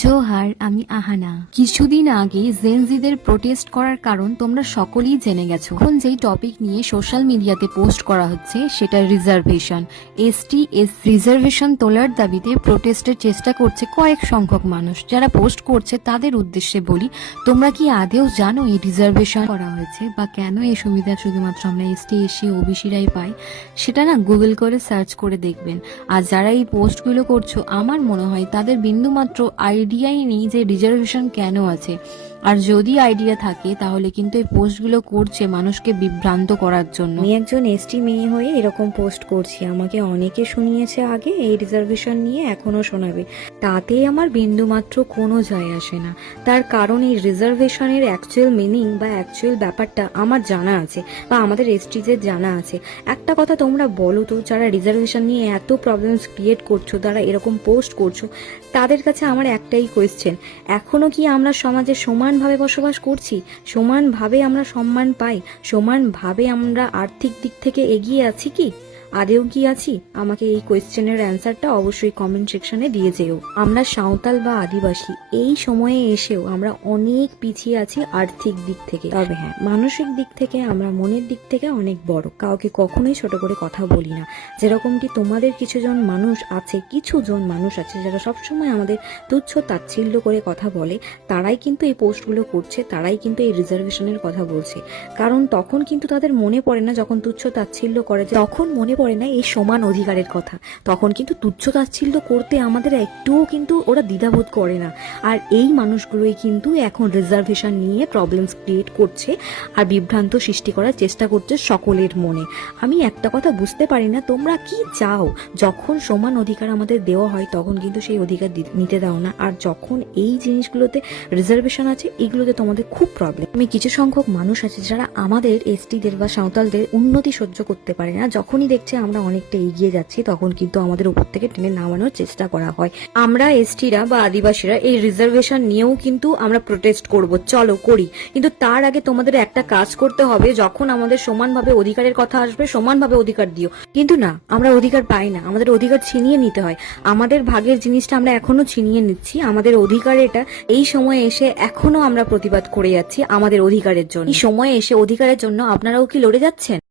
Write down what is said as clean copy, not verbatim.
জোহার, আমি আহানা। কিছুদিন আগে জেনজিদের প্রোটেস্ট করার কারণ তোমরা সকলেই জেনে গেছো। এখন যেই টপিক নিয়ে সোশ্যাল মিডিয়াতে পোস্ট করা হচ্ছে সেটা রিজার্ভেশন। রিজার্ভেশন তোলার দাবিতে প্রোটেস্টের চেষ্টা করছে কয়েক সংখ্যক মানুষ। যারা পোস্ট করছে তাদের উদ্দেশ্যে বলি, তোমরা কি আদেও জানো এই রিজার্ভেশন করা হয়েছে বা কেন এই সুবিধা শুধুমাত্র আমরা এসটি ওবিসিরাই পাই? সেটা না গুগল করে সার্চ করে দেখবেন। আর যারা এই পোস্টগুলো করছো, আমার মনে হয় তাদের বিন্দুমাত্র আইডিয়াই নেই যে রিজার্ভেশন কেন আছে। আর যদি আইডিয়া থাকে তাহলে কিন্তু এই পোস্টগুলো করছে মানুষকে বিভ্রান্ত করার জন্য। আমি একজন এসটি মেয়ে হয়ে এরকম পোস্ট করছি, আমাকে অনেকে শুনিয়েছে আগে, এই রিজার্ভেশন নিয়ে এখনো শোনাবে, তাতে আমার বিন্দুমাত্র কোনো যায় আসে না। তার কারণ এই রিজার্ভেশনের অ্যাকচুয়াল মিনিং বা অ্যাকচুয়াল ব্যাপারটা আমার জানা আছে বা আমাদের এসটিদের জানা আছে। একটা কথা তোমরা বলো তো, যারা রিজার্ভেশন নিয়ে এত প্রবলেমস ক্রিয়েট করছো, তারা এরকম পোস্ট করছো, তাদের কাছে আমার একটাই কোয়েশ্চেন, এখনো কি আমরা সমাজে সমানভাবে বসবাস করছি? সমানভাবে আমরা সম্মান পাই? সমানভাবে আমরা আর্থিক দিক থেকে এগিয়ে আছি কি? আদেও কি আছি? আমাকে এই কোয়েশ্চেনের অ্যান্সারটা অবশ্যই কমেন্ট সেকশনে দিয়ে যেও। আমরা সাঁওতাল বা আদিবাসী এই সময়ে এসেও আমরা অনেক পিছিয়ে আছি আর্থিক দিক থেকে। তবে হ্যাঁ, মানসিক দিক থেকে আমরা মনের দিক থেকে অনেক বড়। কাউকে কখনোই ছোট করে কথা বলি না। যেরকমটি তোমাদের কিছুজন মানুষ আছে যারা সবসময় আমাদের তুচ্ছ তাচ্ছিল্য করে কথা বলে, তারাই কিন্তু এই পোস্টগুলো করছে, তারাই কিন্তু এই রিজার্ভেশনের কথা বলছে। কারণ তখন কিন্তু তাদের মনে পড়ে না, যখন তুচ্ছ তাচ্ছিল্য করে তখন মনে পড়ে না এই সমান অধিকারের কথা। তখন কিন্তু তুচ্ছ তাচ্ছিল্য করতে আমাদের একটুও কিন্তু ওরা দ্বিধাবোধ করে না। আর এই মানুষগুলোই কিন্তু এখন রিজার্ভেশন নিয়ে প্রবলেমস ক্রিয়েট করছে আর বিভ্রান্ত সৃষ্টি করার চেষ্টা করছে সকলের মনে। আমি একটা কথা বুঝতে পারি না, তোমরা কি চাও? যখন সমান অধিকার আমাদের দেওয়া হয় তখন কিন্তু সেই অধিকার নিতে দাও না, আর যখন এই জিনিসগুলোতে রিজার্ভেশন আছে এগুলোতে তোমাদের খুব প্রবলেম। আমি কিছু সংখ্যক মানুষ আছে যারা আমাদের এসটিদের বা সাঁওতালদের উন্নতি সহ্য করতে পারে না। যখনই দেখছে আমরা অনেকটা এগিয়ে যাচ্ছি তখন কিন্তু আমাদের উপর থেকে টেনে নামানোর চেষ্টা করা হয়। আমরা এসটিরা বা আদিবাসীরা এই রিজার্ভেশন নিয়েও কিন্তু আমরা প্রোটেস্ট করব, চলো করি। কিন্তু তার আগে তোমাদের একটা কাজ করতে হবে, যখন আমাদের সমানভাবে অধিকারের কথা আসবে সমানভাবে অধিকার দিও। কিন্তু না, আমরা অধিকার পাই না, আমাদের অধিকার ছিনিয়ে নিতে হয়। আমাদের ভাগের জিনিসটা আমরা এখনো ছিনিয়ে নিচ্ছি। আমাদের অধিকার এটা, এই সময়ে এসে এখনো আমরা প্রতিবাদ করে যাচ্ছি আমাদের অধিকারের জন্য। এই সময়ে এসে অধিকারের জন্য আপনারাও কি লড়ে যাচ্ছেন?